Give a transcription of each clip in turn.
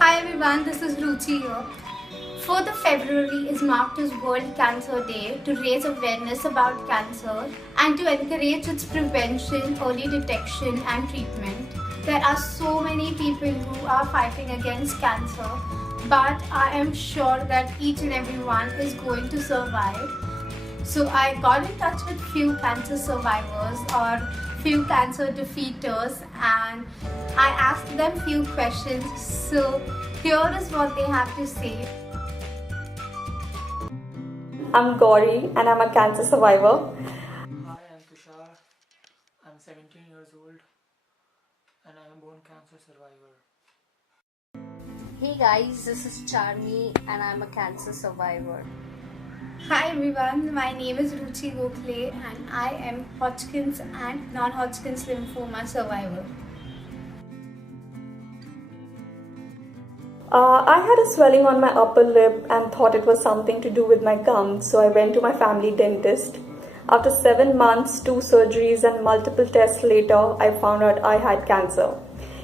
Hi everyone, this is Ruchi here. 4th of February is marked as World Cancer Day to raise awareness about cancer and to encourage its prevention, early detection and treatment. There are so many people who are fighting against cancer, but I am sure that each and everyone is going to survive. So I got in touch with few cancer survivors or few cancer defeaters and I asked them few questions. So here is what they have to say. I'm Gauri and I'm a cancer survivor. Hi, I'm Tushar. I'm 17 years old and I am a bone cancer survivor. Hey guys, this is Charmi and I'm a cancer survivor. Hi everyone, my name is Ruchi Gokhale and I am Hodgkin's and non-Hodgkin's lymphoma survivor. I had a swelling on my upper lip and thought it was something to do with my gums, so I went to my family dentist. After 7 months, 2 surgeries, and multiple tests later, I found out I had cancer.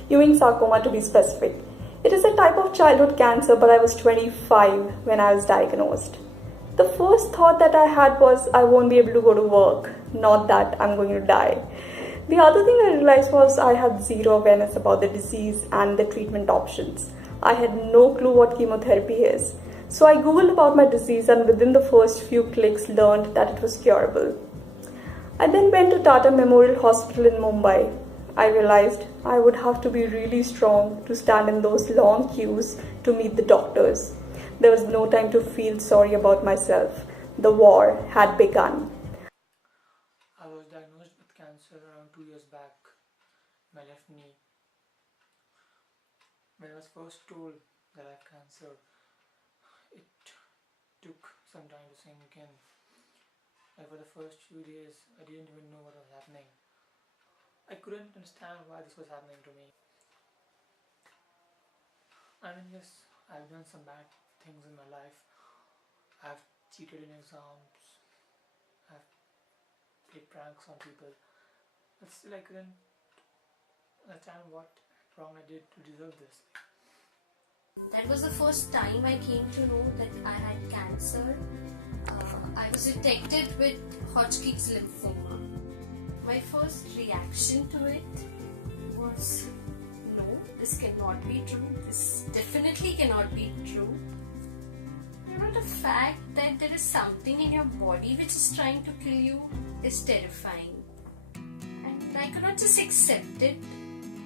Ewing sarcoma to be specific. It is a type of childhood cancer, but I was 25 when I was diagnosed. The first thought that I had was I won't be able to go to work, not that I'm going to die. The other thing I realized was I had zero awareness about the disease and the treatment options. I had no clue what chemotherapy is. So I googled about my disease and within the first few clicks learned that it was curable. I then went to Tata Memorial Hospital in Mumbai. I realized I would have to be really strong to stand in those long queues to meet the doctors. There was no time to feel sorry about myself. The war had begun. I was diagnosed with cancer around 2 years back, my left knee. When I was first told that I have cancer, it took some time to sink in. Like for the first few days, I didn't even know what was happening. I couldn't understand why this was happening to me. I mean, yes, I've done some bad things in my life. I've cheated in exams. I've played pranks on people. But still, I couldn't understand what wrong I did to deserve this. That was the first time I came to know that I had cancer. I was detected with Hodgkin's lymphoma. My first reaction to it was, no, this cannot be true. This definitely cannot be true. You know, the fact that there is something in your body which is trying to kill you is terrifying. And I could not just accept it.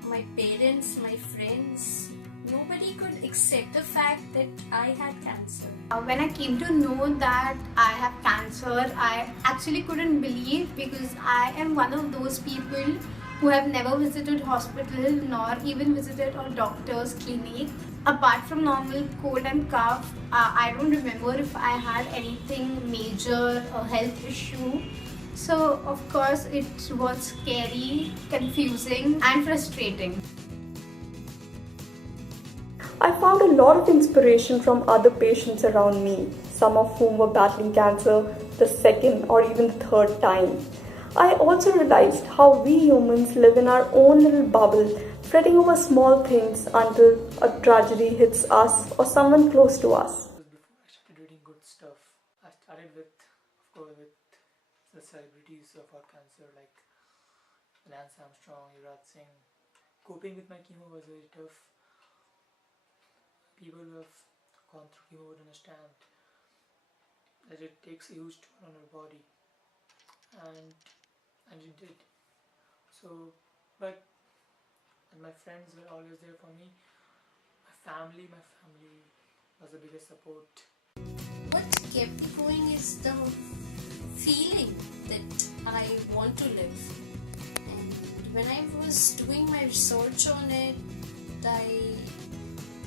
My parents, my friends, nobody could accept the fact that I had cancer. When I came to know that I have cancer, I actually couldn't believe because I am one of those people who have never visited hospital nor even visited a doctor's clinic. Apart from normal cold and cough, I don't remember if I had anything major, a health issue. So of course it was scary, confusing and frustrating. I found a lot of inspiration from other patients around me, some of whom were battling cancer the second or even the third time. I also realized how we humans live in our own little bubble, fretting over small things until a tragedy hits us or someone close to us. Before I started reading good stuff, I started with, of course, with the celebrities of our cancer like Lance Armstrong, Yuvraj Singh. Coping with my chemo was very tough. People who have gone through chemo would understand that it takes a huge toll on our body, and it did. So, but my friends were always there for me. My family was the biggest support. What kept me going is the feeling that I want to live. And when I was doing my research on it, I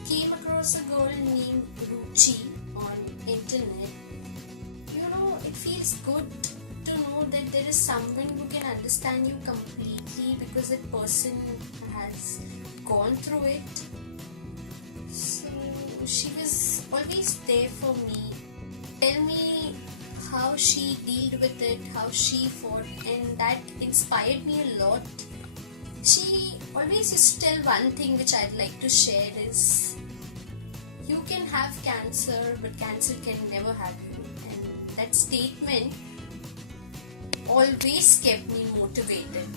came across a girl named Ruchi on internet. You know, it feels good to know that there is someone who can understand you completely because that person has gone through it. So she was always there for me. Tell me how she dealt with it, how she fought, and that inspired me a lot. She always used to tell one thing which I'd like to share is you can have cancer, but cancer can never have you. And that statement always kept me motivated.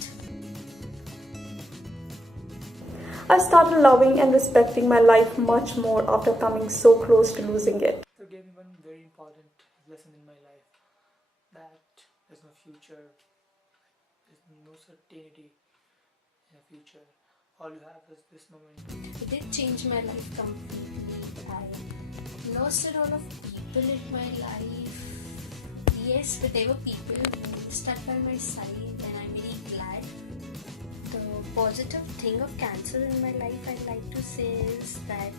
I started loving and respecting my life much more after coming so close to losing it. So it gave me one very important lesson in my life, that there's no future, there's no certainty in the future. All you have is this moment. It did change my life completely. I lost a lot of people in my life. Yes, but they were people who stuck by my side, and I'm very glad. The positive thing of cancer in my life, I'd like to say, is that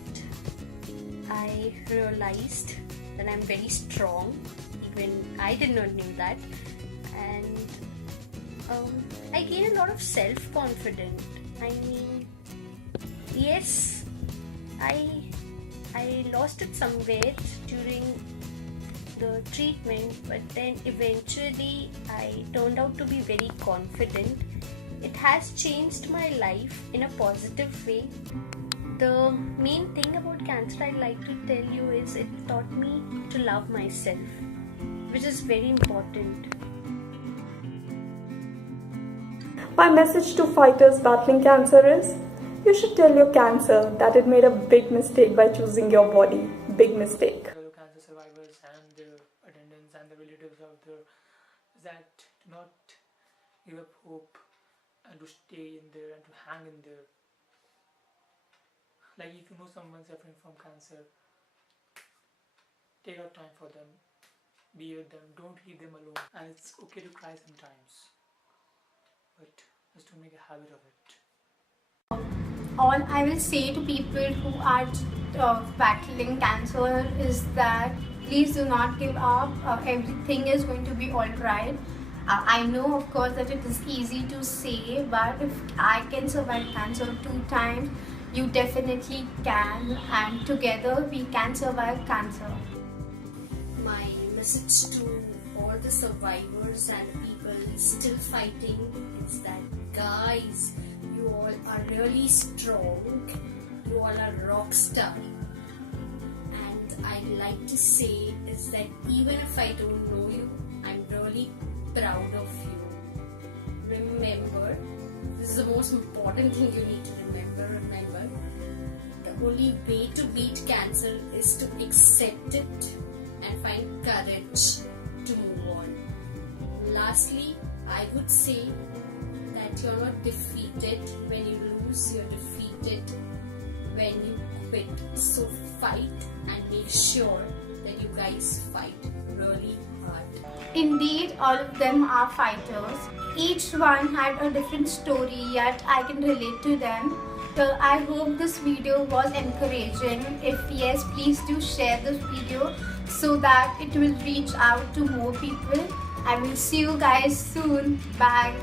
I realized that I'm very strong. Even I did not know that. And I gained a lot of self-confidence. I mean, yes, I lost it somewhere during the treatment, but then eventually I turned out to be very confident. It has changed my life in a positive way. The main thing about cancer I'd like to tell you is it taught me to love myself, which is very important. My message to fighters battling cancer is, you should tell your cancer that it made a big mistake by choosing your body. Big mistake. Fellow cancer survivors and their attendants and the relatives out there, is that do not give up hope and to stay in there and to hang in there. Like if you know someone suffering from cancer, take out time for them, be with them, don't leave them alone. And it's okay to cry sometimes, but just don't make a habit of it. All I will say to people who are battling cancer is that please do not give up. Everything is going to be alright. I know, of course, that it is easy to say, but if I can survive cancer 2 times, you definitely can, and together we can survive cancer. My message to all the survivors and people still fighting is that, guys, you all are really strong, you all are rock star. And I'd like to say is that even if I don't know you, I'm really proud of you. Remember, this is the most important thing you need to remember, the only way to beat cancer is to accept it and find courage to move on. Lastly, I would say that you're not defeated when you lose, you're defeated when you quit. So fight and make sure that you guys fight really hard. Indeed, all of them are fighters. Each one had a different story, yet I can relate to them. So I hope this video was encouraging. If yes, please do share this video so that it will reach out to more people. I will see you guys soon. Bye.